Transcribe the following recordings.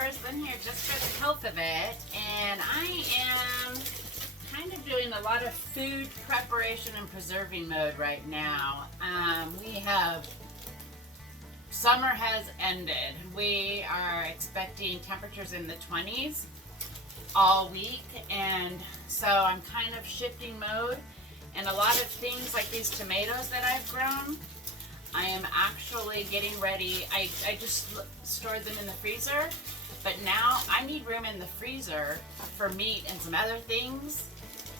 preppers, Lynn here, just for the health of it, and I am kind of doing a lot of food preparation and preserving mode right now. Summer has ended. We are expecting temperatures in the 20s all week, and so I'm kind of shifting mode, and a lot of things like these tomatoes that I've grown, I am actually getting ready. I just stored them in the freezer, but now I need room in the freezer for meat and some other things.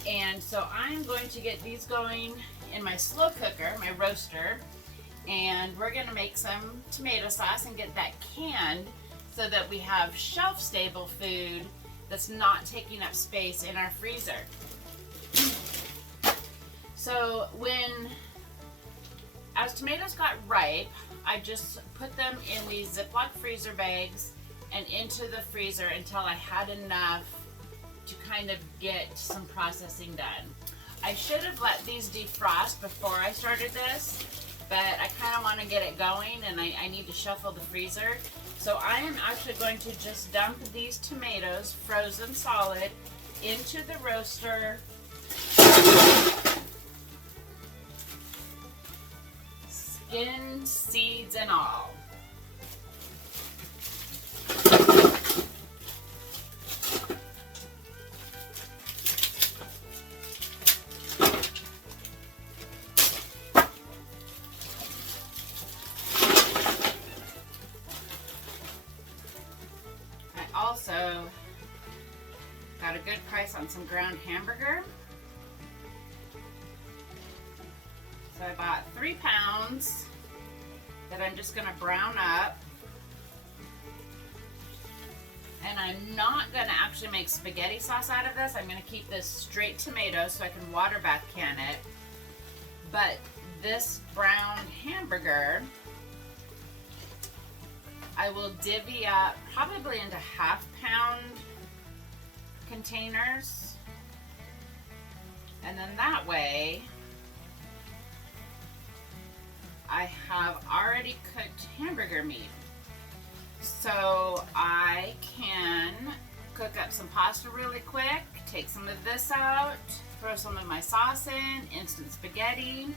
And so I'm going to get these going in my slow cooker, my roaster, and we're going to make some tomato sauce and get that canned so that we have shelf-stable food that's not taking up space in our freezer. So as tomatoes got ripe, I just put them in these Ziploc freezer bags and into the freezer until I had enough to kind of get some processing done. I should have let these defrost before I started this, but I kind of want to get it going, and I need to shuffle the freezer. So I am actually going to just dump these tomatoes, frozen solid, into the roaster. Skin, seeds, and all. I also got a good price on some ground hamburger. So I bought 3 pounds that I'm just gonna brown up. And I'm not gonna actually make spaghetti sauce out of this. I'm gonna keep this straight tomatoes so I can water bath can it. But this browned hamburger, I will divvy up probably into half-pound containers. And then that way, I have already cooked hamburger meat. So I can cook up some pasta really quick, take some of this out, throw some of my sauce in, instant spaghetti.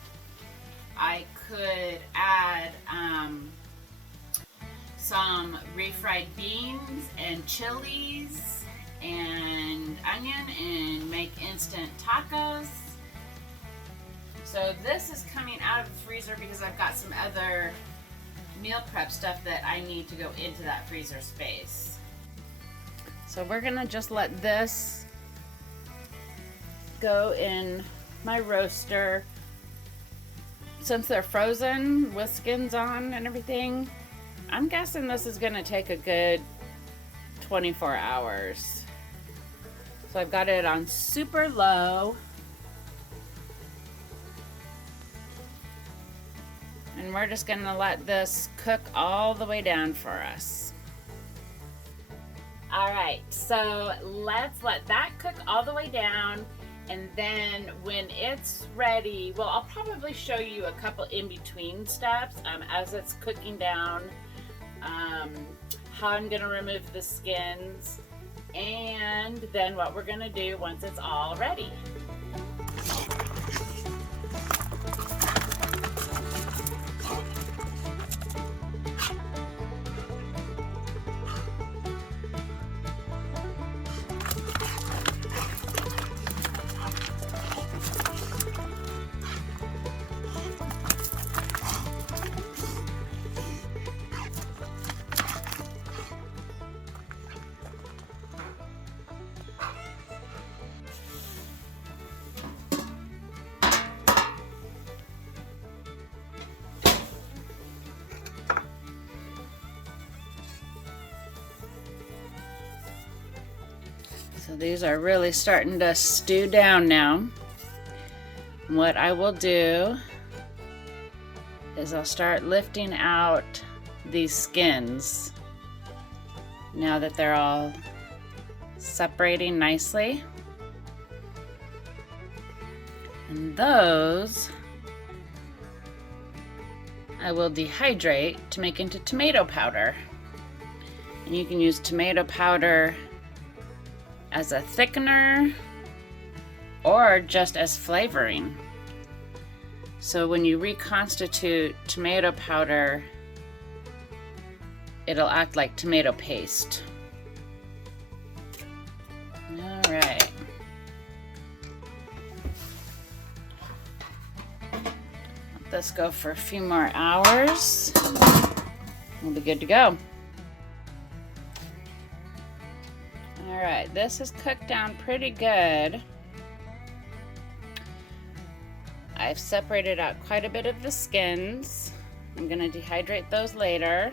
I could add some refried beans and chilies and onion and make instant tacos. So this is coming out of the freezer because I've got some other meal prep stuff that I need to go into that freezer space. So we're gonna just let this go in my roaster. Since they're frozen with skins on and everything, I'm guessing this is gonna take a good 24 hours. So I've got it on super low. And we're just gonna let this cook all the way down for us. All right, so let's let that cook all the way down, and then when it's ready, well, I'll probably show you a couple in-between steps as it's cooking down, how I'm gonna remove the skins, and then what we're gonna do once it's all ready. So these are really starting to stew down now. What I will do is I'll start lifting out these skins now that they're all separating nicely. And those I will dehydrate to make into tomato powder. And you can use tomato powder as a thickener or just as flavoring. So when you reconstitute tomato powder, it'll act like tomato paste. All right. Let this go for a few more hours. We'll be good to go. All right, this is cooked down pretty good. I've separated out quite a bit of the skins. I'm gonna dehydrate those later.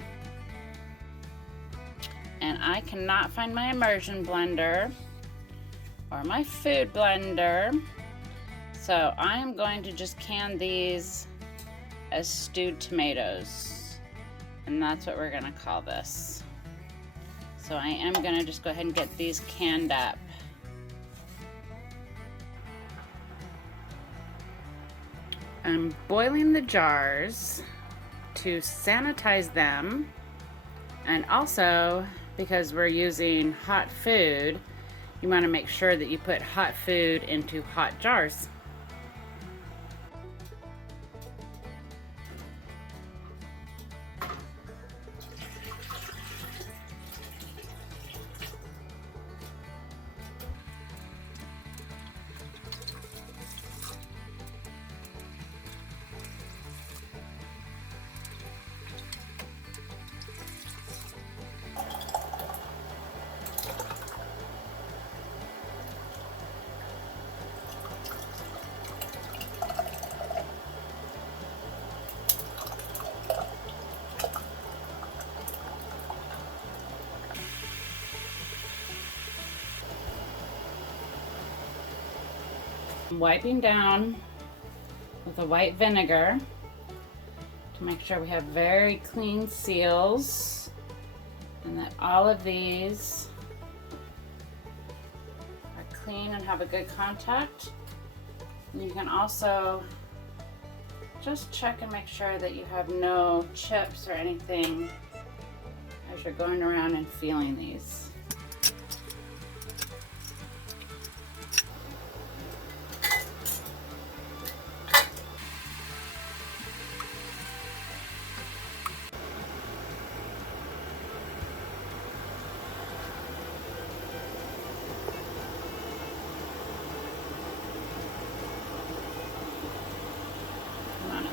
And I cannot find my immersion blender or my food blender. So I am going to just can these as stewed tomatoes. And that's what we're gonna call this. So I am gonna just go ahead and get these canned up. I'm boiling the jars to sanitize them, and also because we're using hot food, you want to make sure that you put hot food into hot jars. I'm wiping down with a white vinegar to make sure we have very clean seals and that all of these are clean and have a good contact. And you can also just check and make sure that you have no chips or anything as you're going around and feeling these.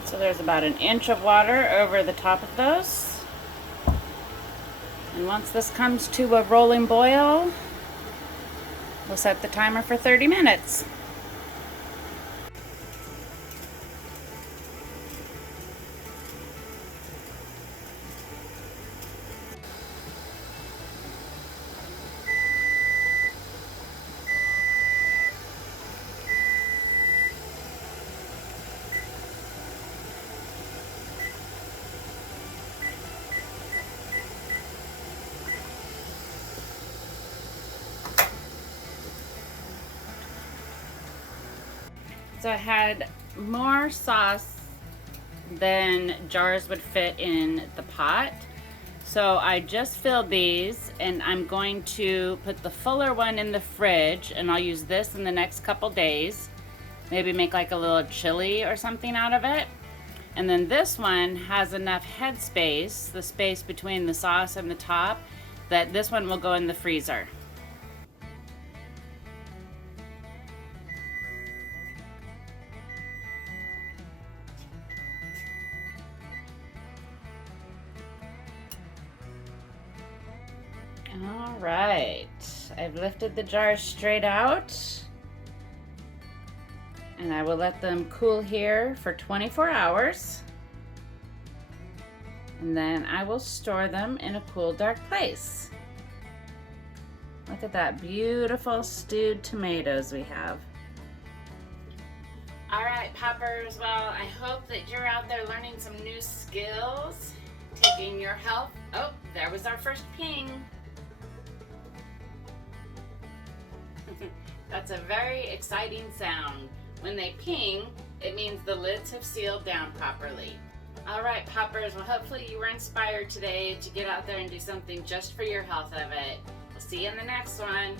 So there's about an inch of water over the top of those. And once this comes to a rolling boil, we'll set the timer for 30 minutes. So I had more sauce than jars would fit in the pot. So I just filled these, and I'm going to put the fuller one in the fridge, and I'll use this in the next couple days. Maybe make like a little chili or something out of it. And then this one has enough head space, the space between the sauce and the top, that this one will go in the freezer. All right, I've lifted the jars straight out, and I will let them cool here for 24 hours, and then I will store them in a cool, dark place. Look at that beautiful stewed tomatoes we have. All right, poppers, well, I hope that you're out there learning some new skills, taking your health. Oh, there was our first ping. That's a very exciting sound. When they ping, it means the lids have sealed down properly. All right, poppers. Well, hopefully you were inspired today to get out there and do something just for your health of it. We'll see you in the next one.